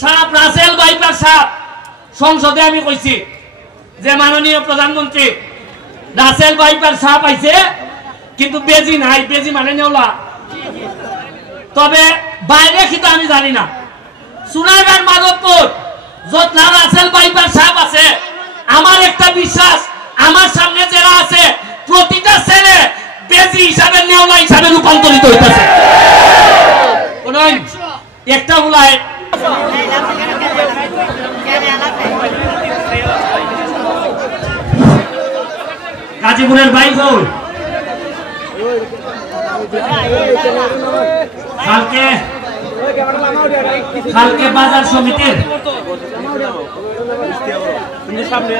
সাপ রাসেল বাইপার সাপ সংসদে আমি কইছি যে মাননীয় প্রধানমন্ত্রী রাসেল বাইপার সাপ আইছে কিন্তু বেজি নাই, বেজি মানে নেওলা। তবে বাইরে কিন্তু আমি জানি না, সুনাইগার মাধবপুর যত না রাসেল বাইপার সাপ আছে, আমার একটা বিশ্বাস আমার সামনে যারা আছে প্রতিটা ছেলে বেজি হিসাবে নেওলা হিসাবে রূপান্তরিত হইতেছে। একটা হুলায় গাজীপুরের ভাই গোল কালকে বাজার সমিতির সামনে